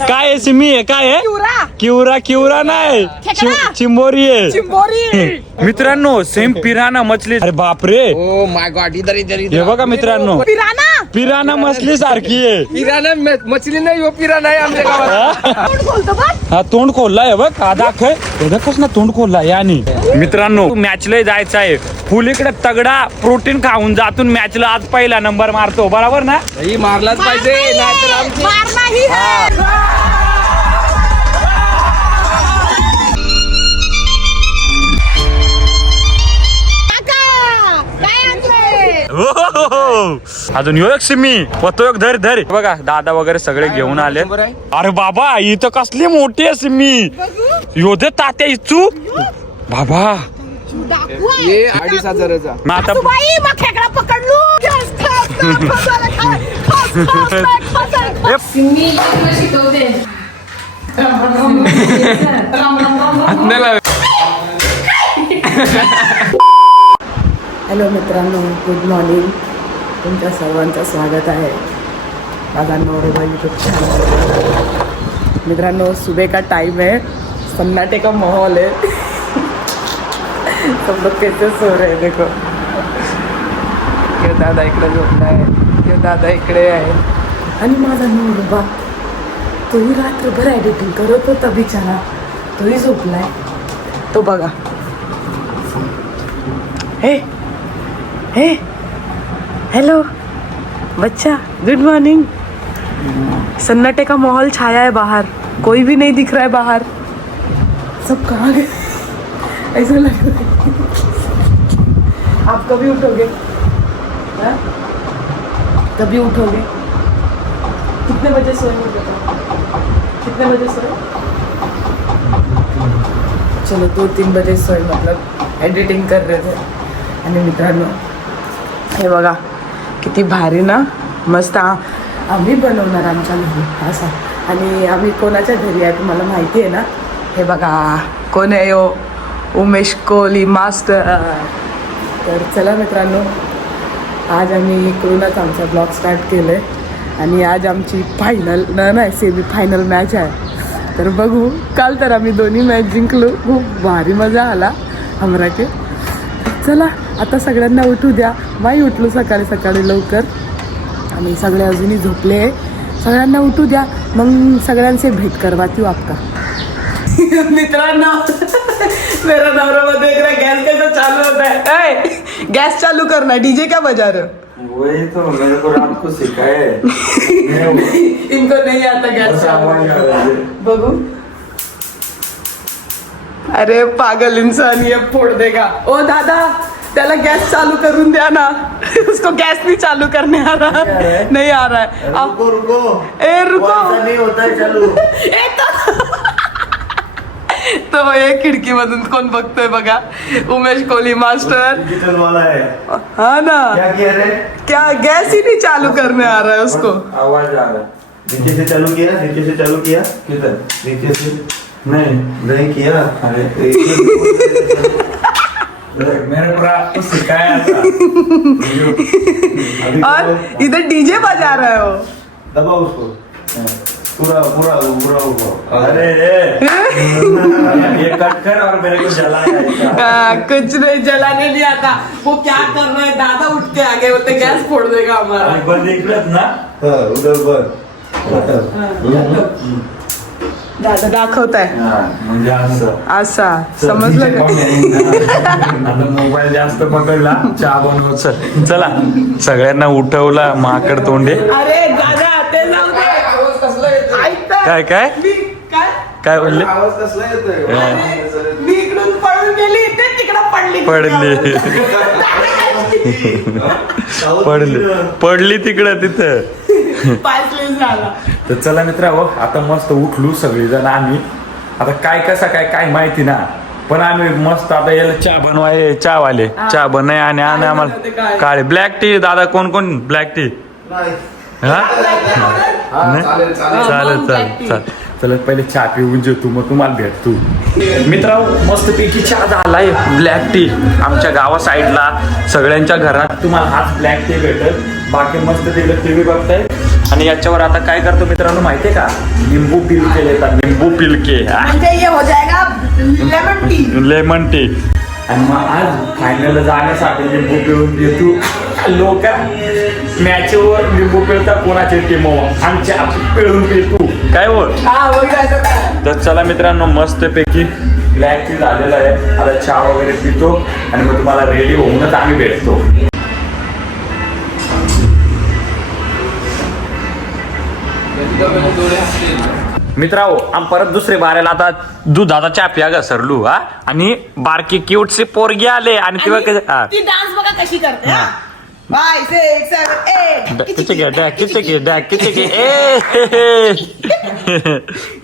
काय आहे सिमी आहे काय आहे किवरा किवरा नाही चिंबोरी आहे मित्रांनो सेम पिराना मछली अरे बापरे ओ माय गॉड इधर इधर हे बघा मित्रांनो पिराना मछली सारखी आहे पिराना मछली नाही हो पिराना आहे आमच्या गावात हा तोंड खोललाय बघ हा दाखय कस ना तोंड खोललाय यानी मित्रांनो मॅचला जायचं आहे फुल इकडे तगडा प्रोटीन खाऊन जातून मॅचला आज पहिला नंबर मारतो बरोबर ना ही मारलाच पाहिजे नाहीतर आमची अजून यो एक सिमी पतो एक धर धर बघा दादा वगैरे सगळे घेऊन आले अरे बाबा इथं कसली मोठी आहे सिमी योधे तात्या इचू बाबा ये 2500चा मग आता हॅलो मित्रांनो गुड मॉर्निंग तुमच्या सर्वांचं स्वागत आहे माझा नवरेबा यूट्यूब चॅनल मित्रांनो सुबह का टाइम है सन्नाटे का माहौल है सब लोग कैसे सो रहे हैं देखो ये दादा इकडे झोपला आहे ये दादा इकडे आहे आणि माझा नवरेबा तोही रात्रभर एडिटिंग करत होता बिचारा तोही झोपलाय तो बघा हे हे हेलो बच्चा गुड मॉर्निंग सन्नाटे का माहौल छाया है बाहर कोई भी नहीं दिख रहा है बाहर सब कहाँ गए ऐसा लग रहा है आप कभी उठोगे हाँ? कभी उठोगे कितने बजे सोए कितने बजे सोए चलो 2-3 बजे सोए मतलब एडिटिंग कर रहे थे आणि मित्रांनो हे बघा किती भारी ना मस्त आम्ही बनवणार आमच्या घरी असं आणि आम्ही कोणाच्या घरी आहे तुम्हाला माहिती आहे ना हे बघा कोण आहे हो उमेश कोहली मास्टर तर चला मित्रांनो आज आम्ही इकडूनच आमचा ब्लॉग स्टार्ट केलं आहे आणि आज आमची फायनल नाही सेमी फायनल मॅच आहे तर बघू काल तर आम्ही दोन्ही मॅच जिंकलो खूप भारी मजा आला हमरा के चला आता सगळ्यांना उठू द्या बाई उठलो सकाळी सकाळी लवकर आणि सगळे अजूनही झोपले सगळ्यांना उठू द्या मग सगळ्यांचे भेट करवाती हूँ आपका मित्रांनो मेरा नवरा देख रहा है गैस कैसा चालू होता है गैस चालू करना डीजे क्या बजा रहे हो वही तो मेरे को रात को सिखाए इनको नहीं आता गैस बघू अरे पागल इंसान ये फोड़ देगा ओ दादा त्याला गैस चालू करून द्या ना उसको गैस नहीं चालू करने आ रहा नहीं आ रहा है रुको रुको रुको नहीं होता है चालू तो ये खिडकी मधून कोण बघतोय बघा उमेश कोहली मास्टर डिजिटल वाला है हाँ ना क्या किया रे क्या गैस ही नहीं चालू करने आ रहा है उसको आवाज आ रहा है नीचे से चालू किया किधर नीचे से नहीं किया अरे मैंने पूरा आपको सिखाया था और इधर डीजे बजा रहे हो दबाओ उसको पूरा पूरा पूरा अरे ये कट कर और मेरे को जलाया कुछ नहीं जलाने नहीं आता वो क्या कर रहा है दादा उठ के आगे बोलते गैस फोड़ देगा हमारा बंद इकडच ना उधर बंद दादा दाखवताय म्हणजे असा समजलं का आता मोबाईल जास्त पकडला चहा बनवत चला सगळ्यांना उठवला माकड तोंडे अरे दादा ते जाऊ दे आवाज कसला येतोय ऐकता काय काय काय काय बोलले आवाज कसला येतोय मी इकडून पळून गेली ते तिकडं पडली पडली तिकडं तिथं पाचली झाला तर चला मित्रांनो आता मस्त उठलो सगळेजण आम्ही आता काय कसा काय माहिती ना पण आम्ही मस्त आता याला चहा बनवाय चहा वाले चहा बनाय आणि आम्हाला काळे ब्लॅक टी दादा कोण ब्लॅक टी हा चालेल चालेल चला पहिले चहा पिऊन जेवतो मग तुम्हाला भेटतो मित्रांनो मस्तपैकी चहा झालाय ब्लॅक टी आमच्या गावा साईडला सगळ्यांच्या घरात तुम्हाला हाच ब्लॅक टी भेटल बाकी मस्त तिकडे टीव्ही बघताय आणि याच्यावर आता काय करतो मित्रांनो माहितीये का, लिंबू पिलके येतात, लिंबू पिलके म्हणजे ये हो जाएगा लेमन टी. Lemon tea. आणि मग आज फायनल जाण्यासाठी लिंबू पिळून देतो. लोक मॅचवर लिंबू पिळतात, कोणाचे टीम आमच्या पिळून पिळतो काय हो. तर चला मित्रांनो मस्तपैकी ब्लॅक टी झालेला आहे. आता चहा वगैरे पितो आणि मग तुम्हाला रेडी होऊनच आम्ही भेटतो. मित्रांनो आम परत दुसरे बारेला आता दुधाचा चहा प्या घसरलू हा, आणि बारकी क्यूटची पोरगी आले आणि ती ती डान्स बघा कशी करते. 5 6 7 8.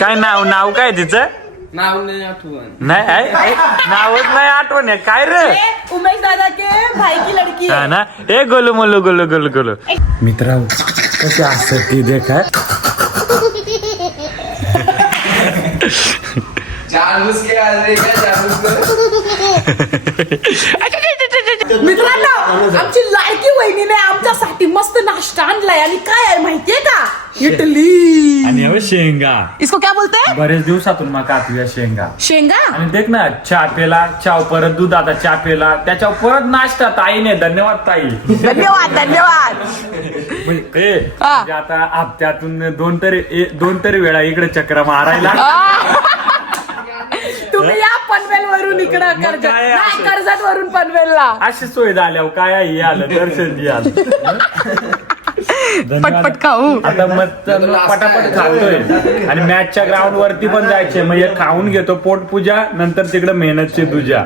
काय नाव काय तिचं नाव नाही आठवण. नाही नावच नाही आठवण आहे काय रे. उमेश दादा के भाई की लड़की हा ना. ए गोलू मोलू गोलू गोलू गोलू. मित्रांनो कसे असत ती देखा. जानबूज के आ रहे क्या जानबूज मित्रांनो आमची लाडकी वहिनीने आमच्यासाठी मस्त नाश्ता आणलाय आणि काय आहे माहितीये का, इडली. आणि हवे शेंगा. इसको क्या बोलते हैं? बरेच दिवसातून मग कापूया शेंगा. शेंगा. आणि देख ना चहा पेला, चहा परत दुधाचा चहा पेला, त्याच्यावर परत नाश्ता. ताईने धन्यवाद ताई. धन्यवाद धन्यवाद. म्हणजे आता हप्त्यातून दोन तरी वेळा इकडे चक्र मारायला. तुम्ही या पनवेल वरून इकडं कर्जत वरून पनवेलला. अशी सोय झाल्यावर काय हे आलं दर्शन दे आलं. पटपट खाऊ. आता मस्त पटापट खातोय आणि मॅचच्या ग्राउंड वरती पण जायचे. मग हे खाऊन घेतो पोटपूजा, नंतर तिकडे मेहनतची पूजा.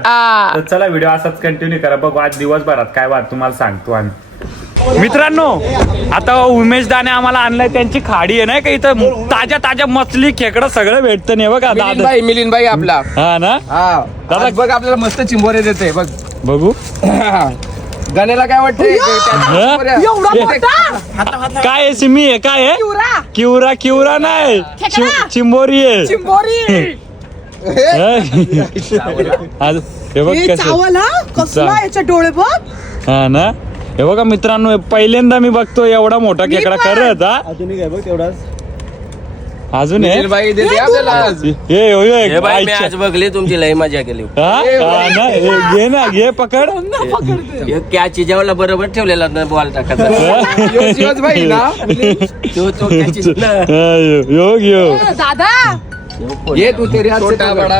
तर चला व्हिडिओ असाच कंटिन्यू करा. बघू आज दिवसभरात काय वाट तुम्हाला सांगतो आम्ही. मित्रांनो आता उमेश दाने आम्हाला आणलाय त्यांची खाडी आहे नाही का, इथं ताज्या मछली खेकडं सगळं भेटतं नाही बघा. मिलिंद भाई आपला. हा ना. दादा बघ आपल्याला मस्त चिंबोरे देते बघ. बघू गाण्याला काय वाटतंय. काय आहे सिमी आहे काय आहे. किवरा नाही चिंबोरी आहे. आज हे बघ कसला याचे डोळे बघ. हा ना. हे बघा मित्रांनो पहिल्यांदा मी बघतो एवढा मोठा खेकडा खरंच. हा अजून आहे भाई देते आपल्याला आज. हे बाई मी आज बघली तुमची लई मजा केली. घे ना घे पकड. क्या चिजावला बरोबर ठेवलेला ना बॉल टाकायचा. योच भाई ना. तो क्या चीज ना. यो दादा ये तू तेरे हाथ से बड़ा.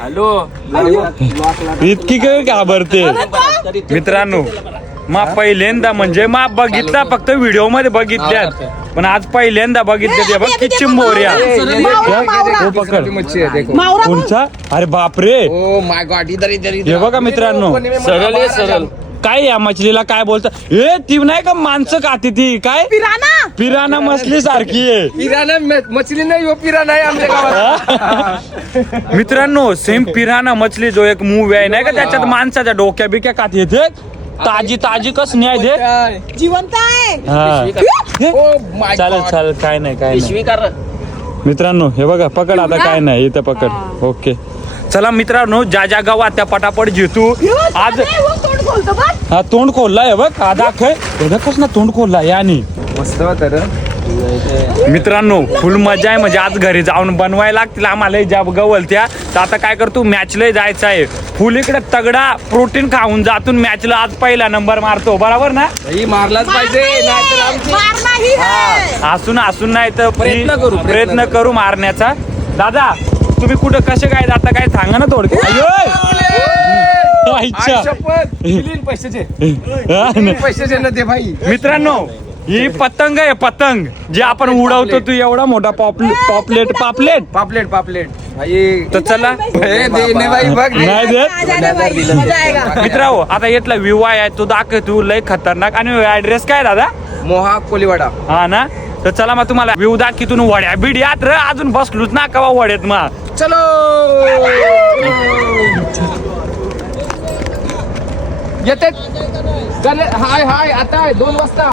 हॅलो इतकी काय घाबरते. मित्रांनो मा पहिल्यांदा म्हणजे मा बघितला फक्त व्हिडिओ मध्ये बघितल्यात, पण आज पहिल्यांदा बघितले. ते बघ की चिंबोऱ्या. हो पकड. मच्छी आहे देखो. कोणचा. अरे बापरे. ओ माय गॉड इधर इधर हे बघा मित्रांनो सरळ ये सरळ. काय या मछलीला काय बोलतात. हे ती नाही का माणसं खाती ती काय पिराना मछली सारखी आहे. पिराना मछली नाही वो पिराना आहे आमच्या गावात. मित्रांनो सेम पिराना मछली जो एक मूवी आहे नाही का, त्याच्यात माणसाच्या डोक्या बिक्या खात येते. ताजी कस न्याय दे. जिवंत आहे. ओ माय चालेल काय नाही पिशवी कर. मित्रांनो हे बघा पकड आता काय नाही इथं पकड. ओके चला मित्रांनो ज्या गावात त्या पटापट जितू. आज हा तोंड खोलला आहे बघ. हा दाखय कस ना तोंड खोलला यानी. मस्त तर मित्रांनो फुल मजा आहे. म्हणजे आज घरी जाऊन बनवायला लागतील आम्हाला ज्या गवलत्या. तर आता काय करतो मॅचला जायचं आहे. फुल इकडे तगडा प्रोटीन खाऊन जातून मॅचला आज पहिला नंबर मारतो. बरोबर ना. मारलाच पाहिजे असून नाही तर प्रयत्न करू मारण्याचा. दादा तुम्ही कुठं कसे काय जाता काय सांगा ना थोडं. पैशाचे ना ते भाई. मित्रांनो ही पतंग आहे पतंग जे आपण उडवतो. तू एवढा मोठा पापलेट भाई तर चला देने भाई बघ. नाही देत. मित्रांनो आता इथला व्ह्यू आहे तो दाखव तू लय खतरनाक. आणि ऍड्रेस काय दादा. मोहा कोलीवाडा. हा ना. तर चला मग तुम्हाला व्ह्यू दाखवून वड्या बिड्यात अजून बसलूच ना कवा वड्यात मग. चलो येते. हाय हाय आता 2 वाजता.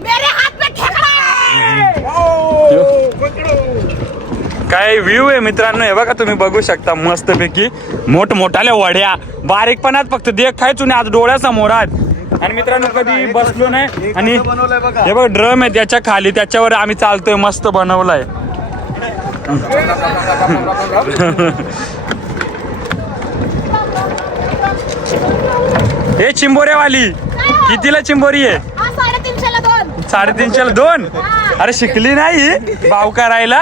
काय व्ह्यू आहे मित्रांनो. हे बघा तुम्ही बघू शकता मस्तपैकी मोठमोठाल्या वड्या. बारीकपणात फक्त देख खायचो आज डोळ्यासमोर. आज आणि मित्रांनो कधी बसलो नाही. आणि हे बघ ड्रम आहे त्याच्या खाली, त्याच्यावर आम्ही चालतोय. मस्त बनवलाय. हे चिंबोऱ्यावाली कितीला चिंबोरी आहे? 350ला 2. अरे शिकली नाही भाव करायला.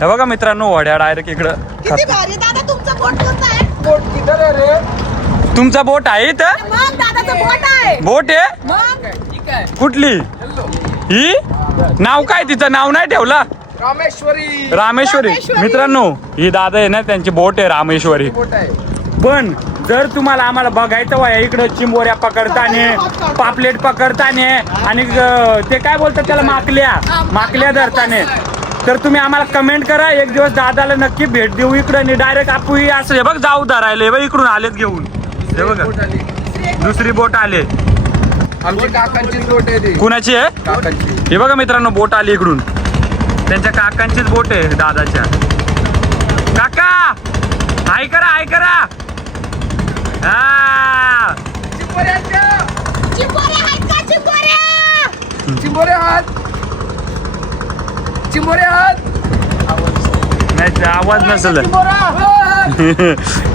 हे बघा मित्रांनो वड्या डायरेक्ट इकडं. किती भारी दादा तुमचा बोट कोणता आहे? बोट किधर आहे रे? तुमचा बोट आहे इथं? मग दादाचा बोट आहे. बोट आहे मग कुठली ही? नाव काय तिचं? नाव नाही ठेवला. रामेश्वरी रामेश्वरी. मित्रांनो ही दादा आहे ना, त्यांची बोट आहे रामेश्वरी. बोट आहे. पण जर तुम्हाला आम्हाला बघायचं वय इकडं चिंबोऱ्या पकडताने, पापलेट पकडताने आणि ते काय बोलतात त्याला माकल्या धरताने, तर तुम्ही आम्हाला कमेंट करा. एक दिवस दादाला नक्की भेट देऊ इकडं. आणि डायरेक्ट आपण असं हे बघ जाऊ धरायला. हे बघ इकडून आलेत घेऊन. हे बघा दुसरी बोट आले. आमची काकांचीच बोट आहे ती. कुणाची आहे? काकांची. हे बघा मित्रांनो बोट आली इकडून. त्यांच्या काकांचीच बोट आहे दादाच्या. काका हाय करा हाय करा. हा चिंबोरे आहेत का? चिंबोरे हात. चिंबोरे हात. नाही ते आवाज नसेल.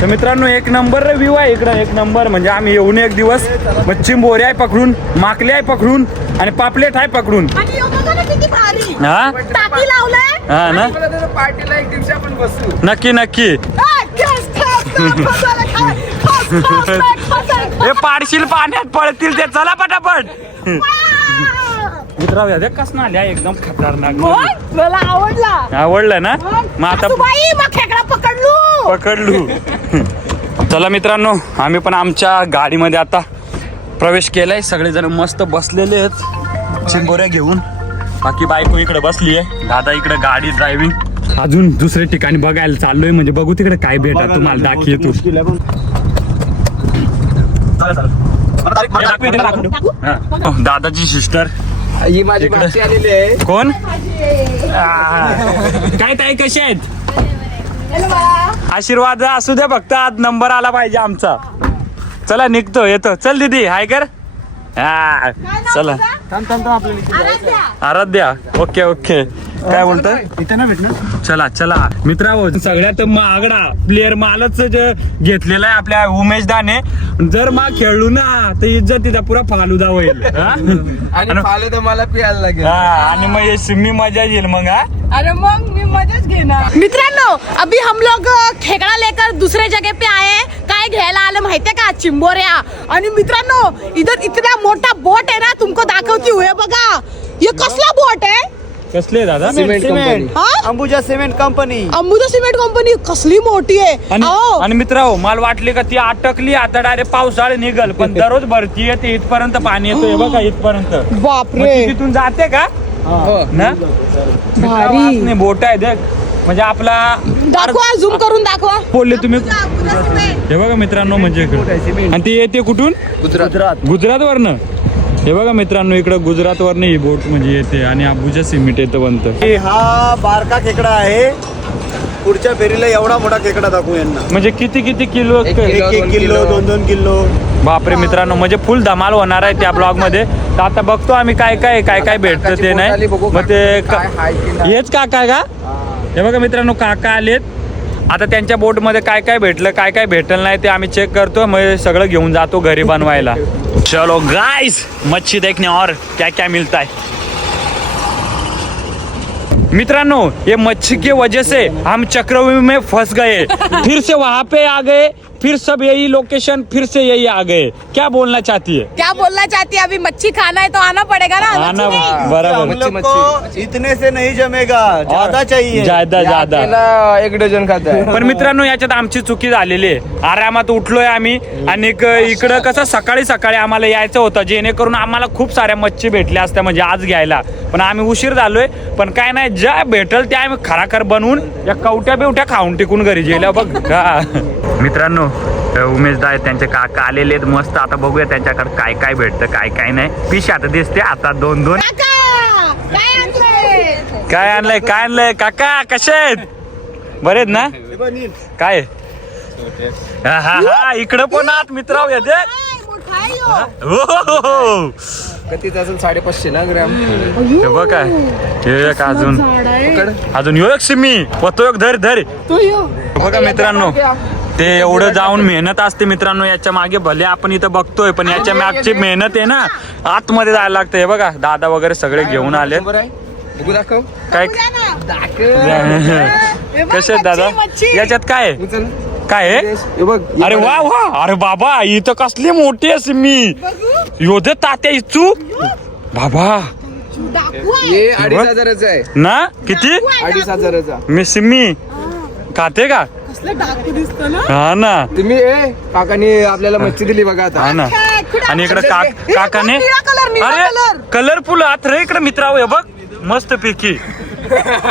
तर मित्रांनो एक नंबर व्ह्यू आहे इकडं. एक नंबर म्हणजे आम्ही येऊन एक दिवस चिंबोरे आहे पकडून, माकले आहे पकडून आणि पापलेट आहे पकडून. आणि यो बघा ना किती भारी हा टाकी लावलंय. हा ना मला त्याच्या पार्टीला एक दिवशी आपण बसू. नक्की नक्की. हे पाडशील पाण्यात पडतील ते. चला पटापट. मित्रांनो हे कसं आल्या एकदम खतरनाक. मला आवडला. आवडलं ना? मग आता बाई मग खेकडा पकडलू. चला मित्रांनो आम्ही पण आमच्या गाडीमध्ये आता प्रवेश केलाय. सगळेजण मस्त बसलेले आहेत चिंबोऱ्या घेऊन. बाकी बायको इकडे बसली आहे, दादा इकडे गाडी ड्रायव्हिंग. अजून दुसऱ्या ठिकाणी बघायला चाललोय. म्हणजे बघू तिकडे काय भेटा तुम्हाला दाखवतो. दादाची सिस्टर ही माझी इकडे. भाची आलेली आहे. कोण? काय ताई कसे आहेत? आशीर्वाद असू द्या फक्त. आज नंबर आला पाहिजे आमचा. चला निघतो येतो. चल दीदी हाय कर. हा चला आराध्या. Okay okay. काय बोलतोय? इथे ना भेटणार. चला चला मित्रांनो सगळ्यात महागडा प्लेअर मालच घेतलेला आहे आपल्या उमेश दाने. जर मग खेळलो ना तर इज्जतीचा पुरा फालुदा होईल. हा? आणि पाले तर मला प्यायला लागेल. हा, आणि मग मी मजा येईल मग. हा अरे मग मी मजाच घेणार. मित्रांनो अभी हम लोग खेकडा लेकर दूसरे जगह पे आए. काय घ्यायला आलं माहितीये का? चिंबोऱ्या. आणि मित्रांनो इधर इतना मोठा बोट आहे ना, तुमको दाखवती हुए बघा. ये कसला बोट आहे? कसले दादा? Cement company. Ambuja cement company कसली मोठी आहे. अहो. आणि मित्रांनो मला वाटले का ती अटकली आता डायरेक्ट पावसाळी निघल. पण दररोज भरती येते इथपर्यंत पाणी येतोय बघा इथपर्यंत. बापरे मग ती तिथून जाते का ना? भारी. बोट आहे देख. म्हणजे आपला दाखवा झूम करून दाखवा. बोलले तुम्ही. हे बघा मित्रांनो म्हणजे इकडं. आणि ती येते कुठून? गुजरात वरनं. हे बघा मित्रांनो इकडं गुजरात वरनं ही बोट म्हणजे येते. आणि अंबुजा सिमेंट येतं बनतं. हा बारका खेकडा आहे. पुढच्या फेरीला एवढा मोठा खेकडा दाखवू यांना. म्हणजे किती किती किलो? 1 kilo 2 kilo. बापरे मित्रांनो म्हणजे फुल धमाल होणार आहे त्या ब्लॉग मध्ये. तर आता बघतो आम्ही काय काय भेटतं ते नाही. मग ते हेच काका का? हे बघा मित्रांनो काका आलेत. आता त्यांच्या बोट मध्ये काय काय भेटलं काय भेटलं नाही ते आम्ही चेक करतो. मग सगळं घेऊन जातो घरी बनवायला. चलो गाइस मच्छी देखने और क्या क्या मिलता है. मित्रांनो ये मच्छी की वजह से हम चक्रव्यूह में फंस गए. फिर से वहां पे आ गए. फिर सब यही लोकेशन फिर से यही आ गए. क्या बोलना चाहती है? क्या बोलना चाहती है? अभी मच्छी खाना है तो आना पड़ेगा ना. आना मच्छी नहीं. बराबर. हम लोग को इतने से नहीं जमेगा. ज्यादा चाहिए. ज्यादा त्याला 1 डझन खात आहे. पण मित्रांनो याच्यात आमची चुकी झालेली आहे. आरामात उठलोय आम्ही आणि इकडं कसं सकाळी आम्हाला यायचं होतं जेणेकरून आम्हाला खूप साऱ्या मच्छी भेटल्या असत्या म्हणजे आज घ्यायला. पण आम्ही उशीर झालोय. पण काय नाही ज्या भेटल त्या आम्ही खराखर बनवून या कवट्या बिवट्या खाऊन टिकून घरी गेल्या बघ का. मित्रांनो उमेश दाय त्यांचे काका आलेले आहेत मस्त. आता बघूया त्यांच्याकडे काय काय भेटतं काय नाही. पिश आता दिसते आता 2-2. काका, काय आणलंय? काय आणलंय काका कसे आहेत? बरे आहेत ना? काय हा इकडं पण आहात मित्राव. हो. कितीच असेल 550 ना ग्रॅम. हे बघ काय हे एक अजून यो एक सिमी पतो एक धर बघा मित्रांनो, ते एवढं जाऊन मेहनत असते मित्रांनो याच्या मागे. भले आपण इथं बघतोय पण याच्या मागची मेहनत आहे ना, आतमध्ये जायला लागतं. हे बघा दादा वगैरे सगळे घेऊन आले. बघू दाखव. काय कसे आहेत दादा, याच्यात काय आहे? उचल. काय आहे? हे बघ. अरे वा वा, अरे बाबा इथं कसली मोठी आहे सिमी. योधे तात्या इचू बाबा हे 2500 आहे ना. किती 2500. मी सिमी खाते का? हा ना तुम्ही काकानी आपल्याला मच्छी दिली बघा आता. हा ना. आणि इकडे काकाने अरे कलरफुल आत रे इकडे मित्राव. हे बघ मस्त पैकी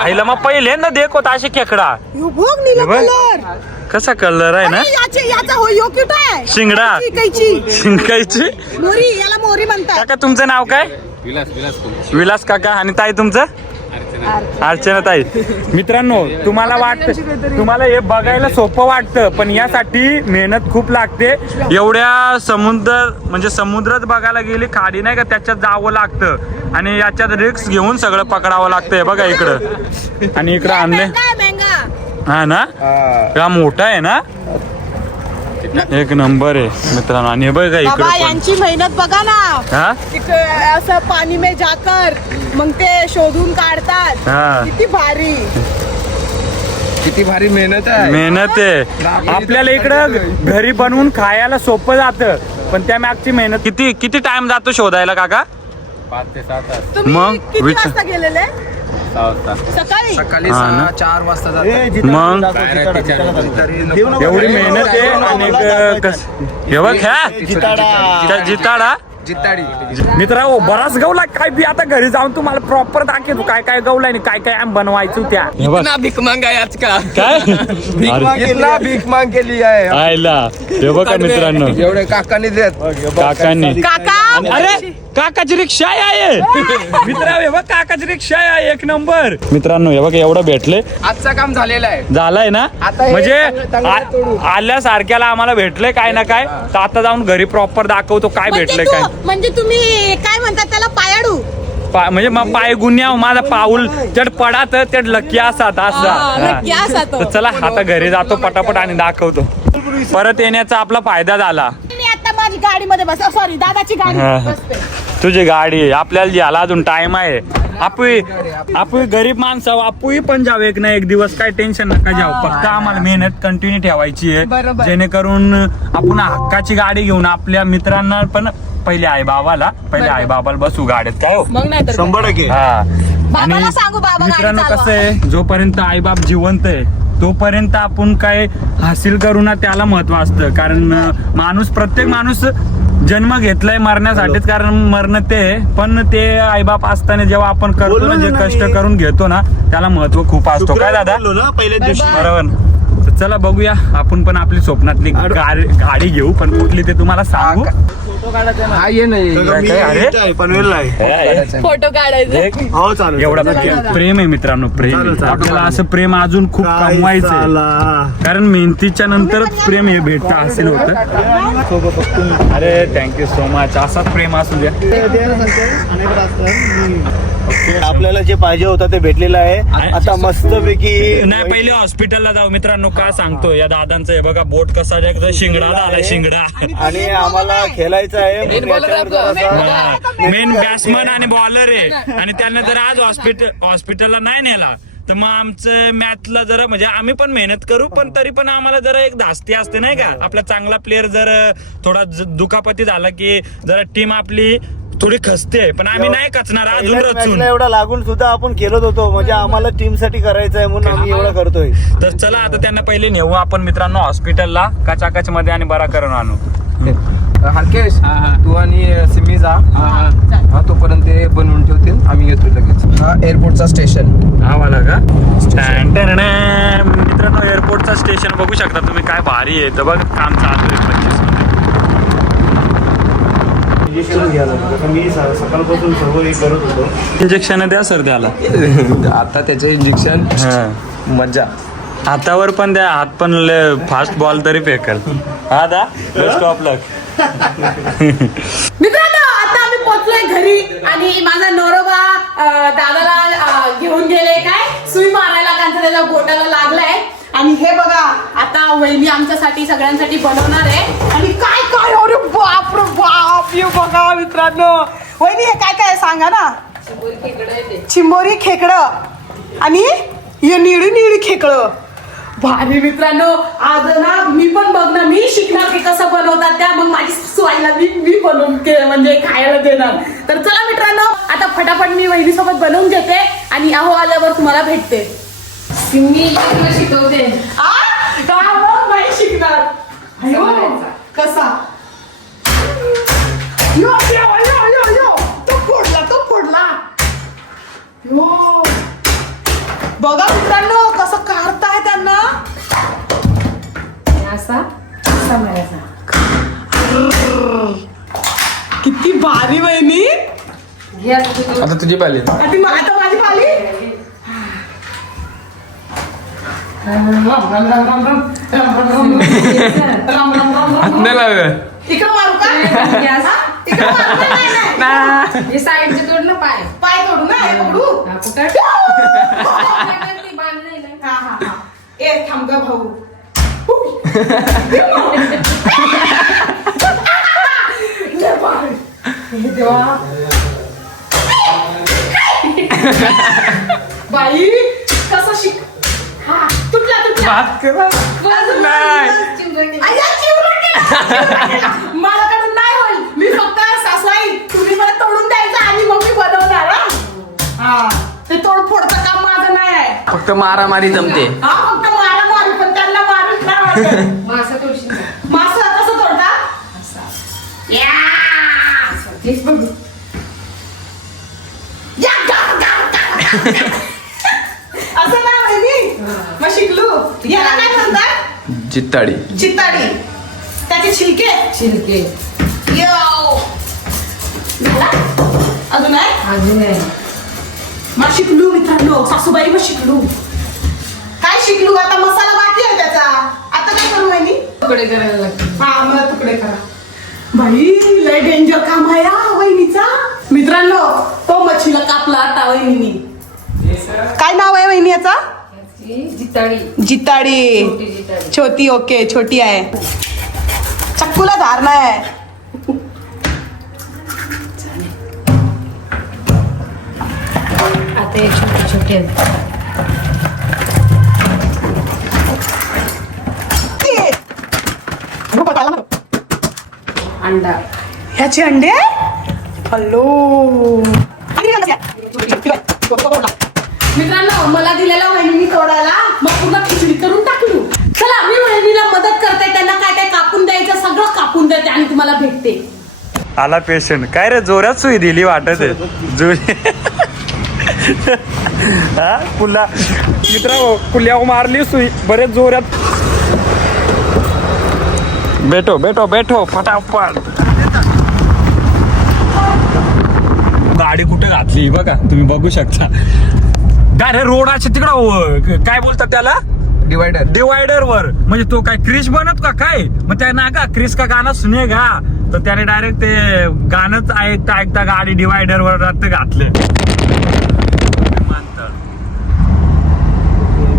आईला मग पहिल्यांदा देखोत असे खेकडा. हे बघ कसा कलर आहे ना. शिंगडा शिंकायची. मोरी म्हणतात. काका तुमचं नाव काय? विलास काका. आणि ताई तुमचं? अर्चना ताई. मित्रांनो तुम्हाला वाटतं, तुम्हाला हे बघायला सोपं वाटतं पण यासाठी मेहनत खूप लागते. एवढ्या समुद्रात बघायला गेली खाडी नाही का, त्याच्यात जावं लागतं आणि याच्यात रिस्क घेऊन सगळं पकडावं लागतं. हे बघा इकडं आणि इकडं आणले. हा ना, हा मोठा आहे ना, एक नंबर आहे मित्रांनो. आणि हे बघा इकडं पण यांची मेहनत बघा ना. हा तिथे असं पाणी में जाकर मग ते शोधून काढतात. हा. किती भारी. किती भारी मेहनत आहे. मेहनत आहे. आपल्याला इकडं घरी बनवून खायला सोपं जातं पण त्या मागची मेहनत किती टाइम जातो शोधायला काका? 5 ते 7 तास. तुम्ही मग किती विचार- वाजता गेलेले? 6 वाजता. सकाळी हा ना. 4 वाजता मग जातात. एवढी मेहनत आहे. आणि हे बघ ह्या जिताडा जिताडी. मित्रांनो बराच गवला काय बी. आता घरी जाऊन तुम्हाला प्रॉपर दाखवतो काय काय गवलाय आणि काय काय आम बनवायचं त्या. हे बघ ना भीक मांग आहे आज का. काय इतना भीक मांग केली आहे आयला. हे बघा मित्रांनो एवढे काकांनी देत. काकांनी. काका अरे काकाची रिक्षा आहे मित्रांनो. हे बघ काकाची रिक्षा आहे एक नंबर. मित्रांनो हे बघ एवढं भेटले. आजचं काम झालेलं आहे. झालाय ना. आता हे म्हणजे चांगलं तोडू. आल्यासारख्याला आम्हाला भेटलंय काय ना काय. तर आता जाऊन घरी प्रॉपर दाखवतो काय भेटलंय काय. म्हणजे तुम्ही काय म्हणतात त्याला, पायाडू. म्हणजे मग पाय गुन्ह्या माझा पाऊल चढ पडात चढ लकी असात नक्की असा असा. तो. तर चला आता घरी जातो पटापट आणि दाखवतो. परत येण्याचा आपला फायदा झाला. मी आता माझी गाडीमध्ये बस, सॉरी दादाची गाडी हा. बसते. तुझी गाडी आहे. आपल्याला याला अजून टाइम आहे. आपण गरीब माणसं आपूही पण जाऊ एक ना एक दिवस. काय टेन्शन नका जाऊ. फक्त आम्हाला मेहनत कंटिन्यू ठेवायची आहे बरोबर. जेणेकरून आपण हक्काची गाडी घेऊन आपल्या मित्रांना पण पहिले आई बाबाला बसू गाडीत. काय हो मग नाही तर 100%. हा. आणि बाबाला सांगू बाबा गाडी मित्रांनो चालवा. कसं आहे, जोपर्यंत आईबाप जिवंत आहे तोपर्यंत आपण काय हासिल करू ना त्याला महत्व असतं. कारण प्रत्येक माणूस जन्म घेतलाय मरण्यासाठीच. कारण मरण ते पण ते आईबाप असताना जेव्हा आपण करतो ना, जे कष्ट करून घेतो ना त्याला महत्व खूप असतो. काय दादा पहिल्या दिवशी बरोबर. तर चला बघूया आपण पण आपली स्वप्नातली गाडी घेऊ. पण कुठली ते तुम्हाला सांगू. हा ये नाही. अरे पनवेलला आहे. फोटो काढायचे. हो चालेल. एवढा प्रेम आहे मित्रांनो. प्रेम आहे. आपल्याला असं प्रेम अजून खूप कमवायचं. कारण मेहनतीच्या नंतरच प्रेम हे भेटतं असेल होतं. अरे थँक्यू सो मच. असाच प्रेम असू द्या. आपल्याला जे पाहिजे होतं ते भेटलेलं आहे. आता मस्तपैकी नाही पहिले हॉस्पिटलला जाऊ मित्रांनो. का सांगतो या दादांचं हे बघा बोट कसा शिंगडा आला शिंगडा. आणि आम्हाला खेळायचं आहे म्हणून याच्यावर जरासा मेन बॅट्समन आणि बॉलर आहे. आणि त्यांना जर आज हॉस्पिटलला नाही नेला तर मग आमचं मॅचला जरा म्हणजे आम्ही पण मेहनत करू पण तरी पण आम्हाला जरा एक धास्ती असते नाही का. आपला चांगला प्लेअर जर थोडा दुखापती झाला की जरा टीम आपली थोडी खसते. पण आम्ही नाही कचणार अजून रचून. एवढा लागून सुद्धा आपण खेळत होतो. म्हणजे आम्हाला टीम साठी करायचं आहे म्हणून आम्ही एवढं करतोय. तर चला आता त्यांना पहिले नेऊ आपण मित्रांनो हॉस्पिटलला कचाकच मध्ये आणि बरा करून आणू. हरकेश तू आणि सिमी जा. हा तोपर्यंत ते बनवून ठेवतील. आम्ही येतो लगेच. हा एअरपोर्टचा स्टेशन. हा वाला का. मित्रांनो एअरपोर्टचा स्टेशन बघू शकता तुम्ही काय भारी आहे. तर बघ काम चालू आहे 25 मध्ये. इंजेक्शन घ्यायला लागतं. मी सकाळपासून सर्व हे करत होतो. इंजेक्शन द्या सर त्याला. आता त्याचे इंजेक्शन मजा. हातावर पण द्या. हात पण फास्ट बॉल तरी फेकल. हा दा बेस्ट ऑफ लक. मित्रांनो आता आम्ही पोहोचलोय घरी आणि माझा नवरोबा दादाला घेऊन गेले काय सुई मारायला कारण त्याच्या बोटाला लागलाय. आणि हे बघा आता वहिनी आमच्यासाठी सगळ्यांसाठी बनवणार आहे. आणि काय काय अरे बाप रे बाप हे बघा मित्रांनो. वहिनी हे काय काय सांगा ना. चिंबोरी खेकडं आणि हे निळी निळी खेकडं भारी मित्रांनो. आज ना मी पण बघ ना मी शिकणार की कसं बनवतात त्या मग माझी स्वाईला मी बनवून म्हणजे खायला देणार. तर चला मित्रांनो आता फटाफट मी वहिनीसोबत बनवून घेते आणि अहो आल्यावर तुम्हाला भेटते. मी शिकवते नाही शिकणार कसा तो फोडला बघा मित्रांनो कसं काढताय त्यांना. असा मारायचा. किती भारी वहिनी. आता तुझी पाली. आता माझी पाली. इकडं मारू का इकडं मारू का? नाही. हे साईडचे तोड ना पाय पाय तोडू ना हे पकडू. कुठं ए थांब ग भाऊ. बाई कसं शिक. हा तुटला माझ्याकडून नाही होईल. मी फक्त सासूबाई तुम्ही मला तोडून द्यायचं आणि मग मी बनवणार. हा ते तोड फोडचं काम माझं नाही आहे. फक्त मारामारी जमते. हा फक्त मारा मारू पण त्यांना मारूच नाही. मासा तोडशील मासं कसं तोडता. तेच बघू असं ना वहिनी मग शिकलो. याला काय म्हणतात. चित्ताडी. चित्ताडी त्याचे छिलके शिलके यो झाला अजून आहे. अजून आहे. मग शिकलो मित्रांनो सासूबाई मग शिकलो. काय शिकलो आता मसाला बाकी आहे त्याचा. आता काय करू वहिनी. तुकडे करायला लागते. हा मला तुकडे करा. बाई लय डेंजर काम आहे हा वहिनीचा. मित्रांनो तो मच्छीला कापला आता वहिनीनी. काय नाव आहे वहिनी याचा. जिताडी जिताडी. छोटी जिताडी. छोटी ओके छोटी आहे. चक्कूला धार नाही आहे. आता हे छोटे छोटे आहेत. अंडा ह्याचे अंडे हॅलो. मित्रांनो मला दिलेला वहिनी तोडायला मग पूर्ण खिचडी करून टाकली. चला मी वहिनीला मदत करते. त्यांना काय काय कापून द्यायचं सगळं कापून देते आणि तुम्हाला भेटते. आला पेशंट काय रे जोरात सुई दिली वाटत आहे. हा पुन्हा मित्र पुल्यावर मारली सुई बरेच जोरात. बेटो बेटो बेटो फटाफट. गाडी कुठे घातली बघा तुम्ही बघू शकता. काय रे रोडाच्या तिकडं काय बोलतात त्याला डिवायडर. डिवायडर वर म्हणजे तो काय क्रिश बनत का काय मग त्या ना का क्रिश का गाणं सुने गा तर त्याने डायरेक्ट ते गाणंच ऐकता ऐकता गाडी डिवायडर वर घातले.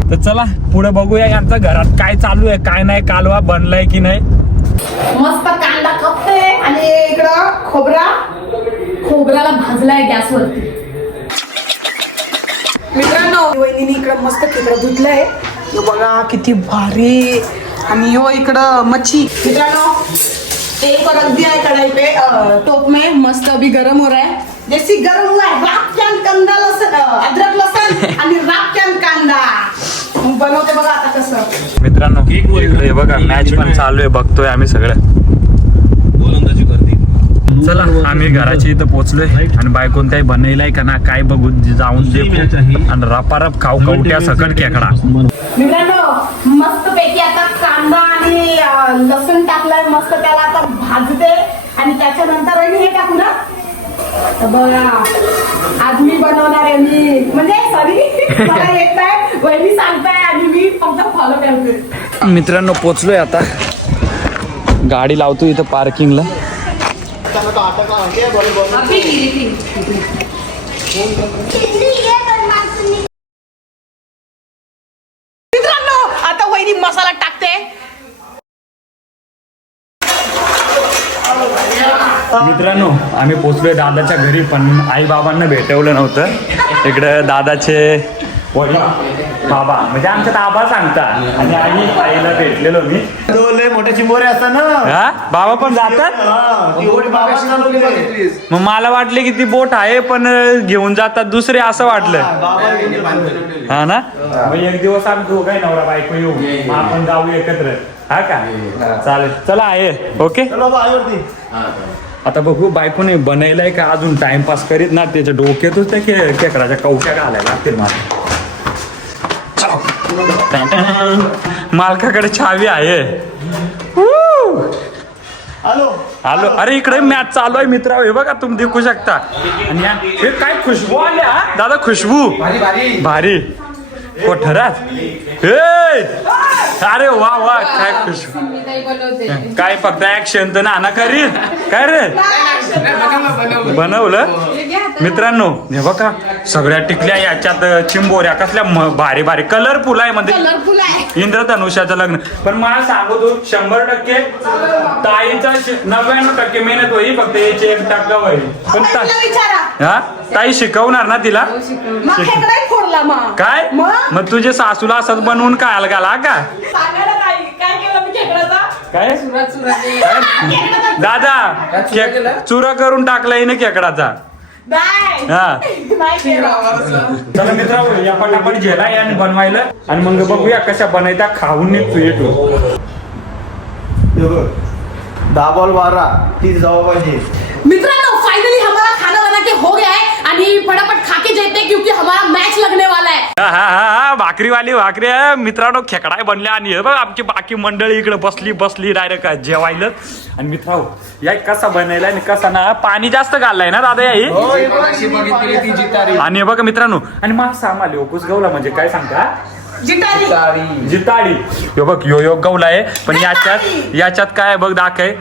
तर चला पुढे बघूया यांच्या घरात काय चालू आहे काय नाही. कालवा बनलाय की नाही. मस्त कांदा कापते आणि इकडं खोबऱ्याला भाजलाय गॅसवरती. मित्रांनो वहिनीने इकडं मस्त खेकडं धुतलंय. हे बघा किती भारी. आणि यो इकडं मच्छी. मित्रांनो एक और रख दिया है कढ़ाई पे टोप में मस्त अभी गरम हो रहा है. जैसी गरम हुआ है रापक्यान कांदा लसन अद्रक लसन आणि रापक्यान कांदा. मग बनवते बघा आता कसं. मित्रांनो हे बघा मॅच पण चालू आहे बघतोय आम्ही सगळं. चला आम्ही घराच्या इथं पोहोचलोय आणि बायकोन काही बनवलाय का ना काय बघू जाऊन देखू आणि रपारप खाऊ कवट्या सकट खेकडा. मित्रांनो मस्त पैकी आता कांदा आणि लसूण टाकलाय मस्त त्याला आता भाजते आणि त्याच्यानंतर हे टाकू ना. तर बघा आज मी बनवणार आहे. मी म्हणजे सॉरी मला येत नाही वहिनी सांगताय आणि मी फक्त फॉलो करते. मित्रांनो पोचलोय आता गाडी लावतो इथं पार्किंगला. मित्रांनो आता वहिनी मसाला टाकते. मित्रांनो आम्ही पोचलोय दादाच्या घरी, पण आई बाबांना भेटवलं नव्हतं. इकडं दादाचे वडील बाबा म्हणजे आमच्यात आबा सांगतात आणि आईला भेटलेलो मी. लय मोठे चिंबोरे असतात ना. हा बाबा पण जातात. ती बोट बाबा चालवली. मग मला वाटले की ती बोट आहे पण घेऊन जातात दुसरे असं वाटलं. हा ना. मग एक दिवस आम्ही दोघं नवरा बायको येऊ, मग आपण जाऊ एकत्र. हा का चालेल. चला आहे ओके. आता बघू बायकोने बनवलंय का अजून टाइमपास करीत ना. त्याच्या डोक्यातच त्या खेकडाच्या कवट्या घालायला लागतील मला. मालकाकडे चावी आहे. हॅलो अरे इकडे मॅच चालू आहे मित्र. हे बघा तुम्ही देखू शकता. आणि हे काय खुशबू आली हा दादा. खुशबू भारी कोठरात. अरे वा वा काय खुशबू. काय फक्त ऍक्शन तर ना करीत काय रे बनवलं. मित्रांनो हे बघा सगळ्या टिकल्या याच्यात चिंबोऱ्या कसल्या भारी भारी कलरफुल आहे. म्हणजे इंद्रधनुष्याचं लग्न. पण मला सांगू तू 100% ताईचा 99% मेहनत होईल. फक्त याची 1% होईल. पण हा ताई शिकवणार ना तिला. काय मग तुझे सासूला असंच बनवून काय घाला का काय दादा चुरा करून टाकला ना खेकडाचा. हा चला मित्रांनो या पटापट जेला या बनवायला आणि मग बघूया कशा बनायच्या. खाऊन निघतो येतो. 10 बॉल 12 30 जावा पाहिजे. मित्रांनो फाइनली हमारा खाना बना के हो गया है आणि फटाफट खा के जाते क्योंकि हमारा मैच लगने वाला है. हा भाकरीवाली भाकरी आहे मित्रांनो. खेकडा बनल्या आणि हे बघ आमची बाकी मंडळी इकडे बसली डायरेक्ट जेवायला. आणि मित्रांनो या कसा बनवलाय आणि कसा ना. पाणी जास्त घाललाय ना दादा याही. आणि हे बघा मित्रांनो आणि मासा आम्हाला कुसगावला म्हणजे काय सांगता जिताडी. हे बघ यो गवला आहे. पण याच्यात काय बघ दाखय.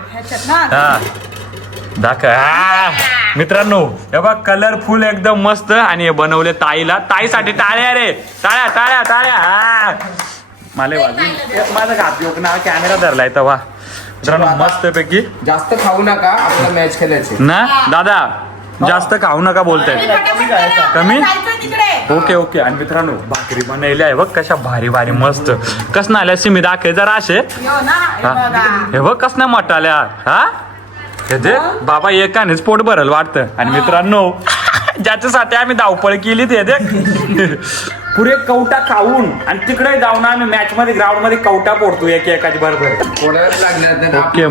हा मित्रांनो हे बघ कलरफुल एकदम मस्त. आणि हे बनवले ताईला. ताईसाठी टाळ्या रे टाळ्या टाळ्या टाळ्या. मला माझा घात योग ना कॅमेरा धरलाय तेव्हा. मित्रांनो मस्त पैकी. जास्त खाऊ नका आपला मॅच खेळायचे ना दादा. जास्त खाऊ नका बोलताय. कमी ओके. आणि मित्रांनो भाकरी बनवल्या आहे बघ कशा भारी भारी मस्त. कस ना आल्या सिमी दाखव जरा असे. हे बघ कस ना मटाल्या. हा हे दे बाबा एकानेच पोट भरल वाटतं. आणि मित्रांनो ज्याच्यासाठी आम्ही धावपळ केली ते दे पुरे कवटा खाऊन आणि तिकडे जाऊन आम्ही मॅच मध्ये ग्राउंड मध्ये कवटा पोडतो एकाची बरोबर. ओके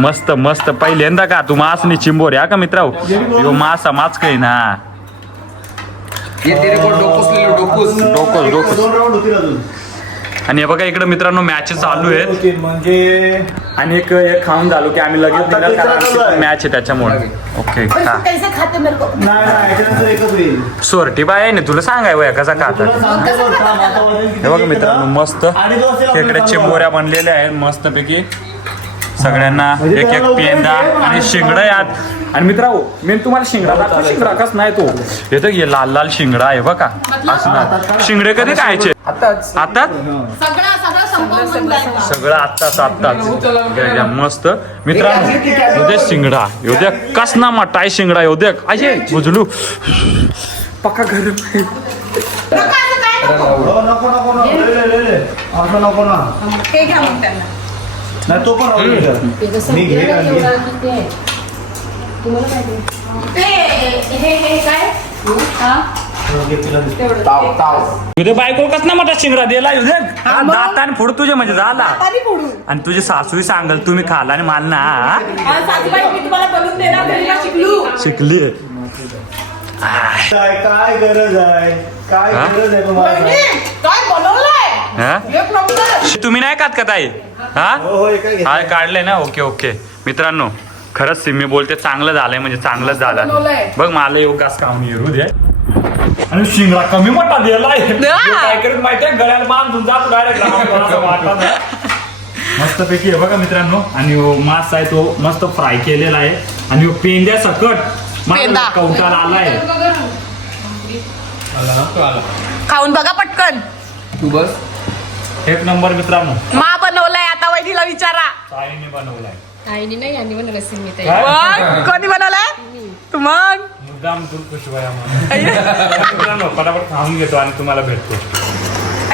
मस्त मस्त. पहिल्यांदा का तू मास नि चिंबोऱ्या का मित्रांनो. यो मासा माच काही ना. डोकूस. आणि हे बघा इकडे मित्रांनो मॅच चालू आहे म्हणजे आणि एक खाऊन झालो की आम्ही लगेच मॅच आहे त्याच्यामुळे. ओके सोरटी बाय आहे ना तुला सांगाय वया कसा खातात. हे बघा मित्रांनो मस्त खेकडे चिंबोऱ्या बनलेल्या आहेत मस्त पैकी. सगळ्यांना एक पेंदा आणि शिंगडा यात. आणि मित्रांनो मी तुम्हाला शिंगडा दाखव. शिंगडा कस नाही तो येतो लाल लाल शिंगडा आहे बघा असं. शिंगडे कधी खायचे आता सगळं आत्ताच मस्त. मित्रांनो उद्या शिंगडा उद्या कस ना मटाय शिंगडा उद्या असे बुजलू पक्का घर. नको ना. नाही तो पण मी घे. तुझ्या बायको कस ना मोठा शिंगडा दिला दाताने फोड तुझे म्हणजे झाला. आणि तुझे सासूही सांगल तुम्ही खाला आणि माल ना शिकली. काय गरज आहे काय गरज आहे तुम्हाला. तुम्ही नाही खात का ताई. हा काढलंय ना. ओके मित्रांनो खरंच सिमी बोलते चांगलं झालंय म्हणजे चांगलंच झालं. बघ मला योगास काम येऊ दे. आणि शिंगडा कमी मोठा दिलाय काय करत माहितीये गळ्याला बांधून जातो डायरेक्ट. मस्तपैकी आहे बघा मित्रांनो. आणि मास आहे तो मस्त फ्राय केलेला आहे. आणि पेंद्या सकट पेंदा. कवटाला आलाय. खाऊन बघा पटकन. तू बस. एक नंबर मित्रांनो. मा बनवलाय आता वहिनीला विचारा. ताईने बनवलाय. आईने नाही आणि म्हणून सिमी ताई. काय? मग कोणी बनवलाय तू मग. मुद्दाम दूर खुशवाया मित्रांनो पटापट खाऊन घेतो आणि तुम्हाला भेटतो.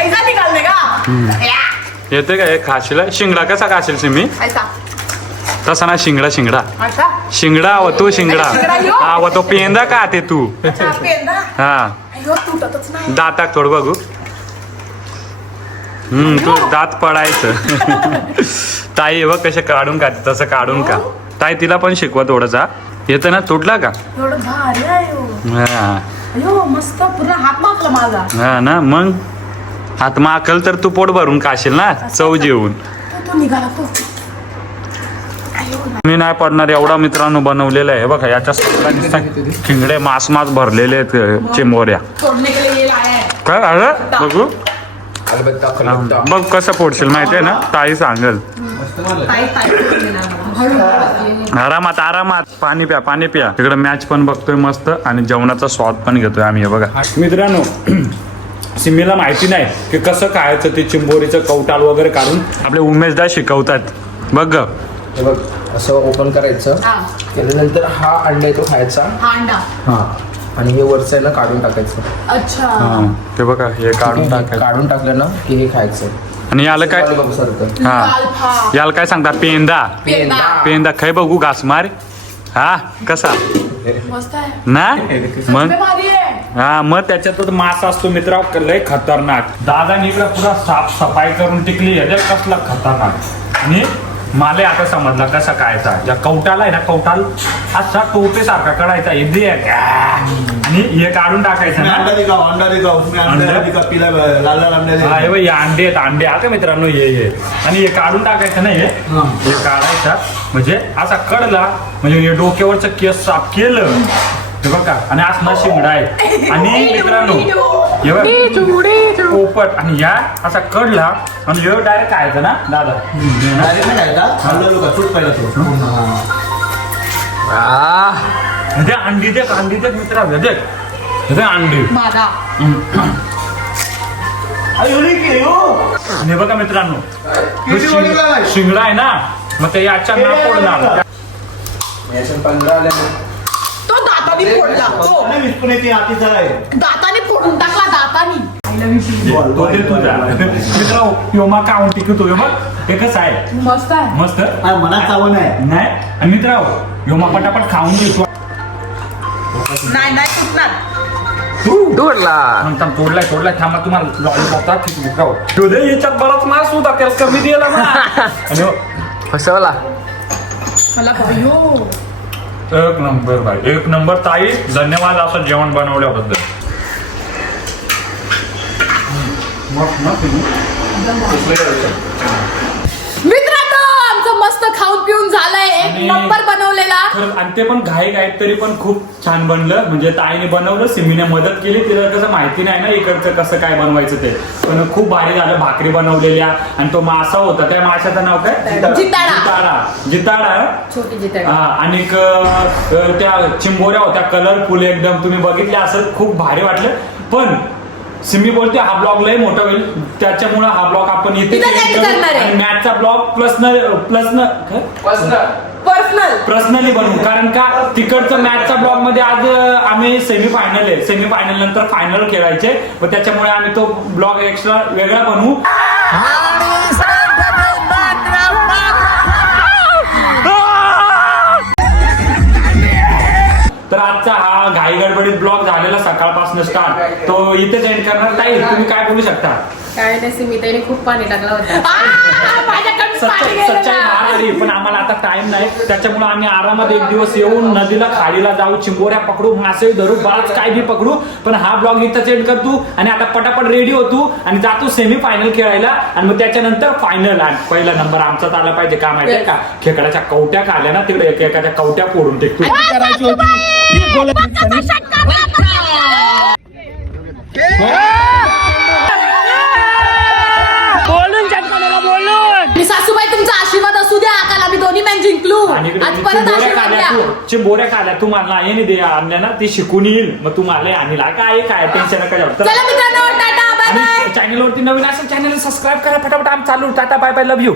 ऐसा निकालने का या. येते का एक खाशीला शिंगडा कसा खाशील सिमी ऐसा तसा ना शिंगडा ऐसा शिंगडा व तू शिंगडा शिंगडा यो. हा व तो पेंदा का ते तू अच्छा पेंदा. हा अयो तुटतच नाही. दाताक थोडं बघू. तू दात पडायचं. ताई बघ कसे काढून का तसं काढून का. ताई तिला पण शिकवा थोडंसा. येतं ना तुटला का. एवढं भारी आहे हो. हा अयो मस्त पूर्ण हात मागला माझा. हा ना मग हात माकल तर तू पोट भरून खाशील ना चव जेवून. तो निघाला तो. अयो मी नाही पडणार एवढा मित्रांनो बनवलेला आहे बघा. याच्या सगळ्या खिंगडे मास भरलेले आहेत चिंबोऱ्या. तोडने के लिए ये लाया है. काय आलं बघू. अलबत्ता खलबत्ता. बघ कसं पोडशील माहितीये ना ताई सांगल. ताई आरामात आरामात. पाणी प्या पाणी प्या. तिकडे मॅच पण बघतोय मस्त आणि जेवणाचा स्वाद पण घेतोय आम्ही. हे बघा मित्रांनो सिमीला माहिती नाही की कसं खायचं ते चिंबोरीचं कवटाल वगैरे काढून आपले उमेशदा शिकवतात बघ ग. हे बघ असं ओपन करायचं. त्याच्यानंतर हा अंडा आहे तो खायचा. हा अंडा. हा आणि हे वरचं आहे ना काढून टाकायचं. अच्छा. हा, ते बघा हे काढून टाकायचं. काढून टाकलं ना की हे खायचं. आणि याला काय सारखं. हा अल्फा. याला काय सांगतात पेंदा. पेंदा. पेंदा खाय बघू घास मार. हा कसा मस्त आहे. ना मग लय भारी आहे. हा मग त्याच्यातच मास असतो मित्रा लय खतरनाक. दादाने इकडे पुरा साफ सफाई करून टिकली आहे कसला खतरनाक. आणि मला आता समजला कसा खायचा. या कवटाला आहे ना कवटाल असा टोपेसारखा काढायचा हे आणि हे काढून टाकायचं ना. अंडा दिखाओ अंडा दिखाओ उसमें अंडा दिखा पीला लाल लाल अंडा हा हे बघ, हे अंडे आहेत अंडे आता मित्रांनो हे आणि हे काढून टाकायचं ना हे काढायचं म्हणजे असा कडला म्हणजे हे डोक्यावरचं केस साफ केलं हे बघा. आणि असला शिंगडा आहे. आणि मित्रांनो हे बघ पोपट आणि या असा कडला आणि हे डायरेक्ट खायचं ना दादा. डायरेक्ट नाही खायचा हल्ला लोक सूट पहिला तो हे अंडी दे मित्रा हे अंडी. माझा. आणि बघा मित्रांनो शिंगडा आहे ना मग ते याच्या ना फोडणार. याच्यात 15 आले. तो दाताने फोडला तो. विस्कुण्याची आती आहे दाताने फोडून टाकला दातानी. तो दे तुझा मित्रा योमा काउंट टिकतो हे बघ हे कसं आहे मस्त आहे. मस्त मनात चावण आहे नाही. आणि मित्रा योमा पटापट खाऊन घेतो. नाही नाही तुटणार. तोडला. तोडलाय थांबा तुम्हाला लॉलीपॉप याच्यात बराच मास होता त्याला कमी दिला ना. आणि फसवला. मला अयो एक नंबर भाई एक नंबर ताई धन्यवाद असं जेवण बनवल्याबद्दल. मित्रांनो आमचं मस्त खाऊन पिऊन झालंय. एक आणि- नंबर बनवलेला. खरंच आणि ते पण घाई तरी पण खूप छान बनलं. म्हणजे ताईने बनवलं सिमीने मदत केली. तिला कसं माहिती नाही ना इकडचं कसं काय बनवायचं ते पण खूप भारी झालं. भाकरी बनवलेल्या आणि तो मासा होता त्या माशाचं नाव काय जिताडा छोटी जितडी. हा आणि त्या चिंबोऱ्या होत्या कलरफुल एकदम तुम्ही बघितल्या असं खूप भारी वाटलं. पण सिमी बोलते हा ब्लॉग लय मोठा होईल त्याच्यामुळे हा ब्लॉग आपण इथे इथं end करणार आहे. मॅचचा ब्लॉग पर्सनली बनवू. कारण का तिकडचं मॅचच्या ब्लॉग मध्ये आज आम्ही सेमीफायनल आहे. सेमीफायनल नंतर फायनल खेळायचे व त्याच्यामुळे आम्ही तो ब्लॉग एक्स्ट्रा वेगळा बनवू. तर आजचा हा घाई गडबडीत ब्लॉग झालेला सकाळपासून स्टार्ट तो इथेच एंड करणार. ताई तुम्ही काय बोलू शकता. काय नाही सीमिताईने खूप पाणी टाकलं होतं. माझ्याकडून पाणी गेलं सच्चाई ना. बाहेर आली पण आम्हाला आता टाइम नाही त्याच्यामुळे आम्ही आरामात एक दिवस येऊन नदीला खाडीला जाऊ चिंबोऱ्या पकडू मासे धरू बराच काय बी पकडू. पण हा ब्लॉग इथंच एंड करतो आणि आता पटापट रेडी होतो आणि जातो सेमी फायनल खेळायला आणि मग त्याच्यानंतर फायनल. आणि पहिला नंबर आमचाच आला पाहिजे का माहितीये का खेकड्याच्या कवट्या खाल्या ना तिकडे एकाच्या कवट्या फोडून टेकतो. मी सासूबाई पिल्लू आणि इकडे आज परत चिंबोऱ्या आशीर्वाद खाल्या द्या. चिंबोऱ्या खाल्या तू मला येणे दे आणल्या ना ती शिकून येईल मग तू मला आणला काय टेन्शन नका जाऊ. चला मित्रांनो टाटा बाय बाय. आणि चॅनलवरती नवीन असेल चॅनल सबस्क्राईब करा फटाफट आम चालू tata bye bye love you.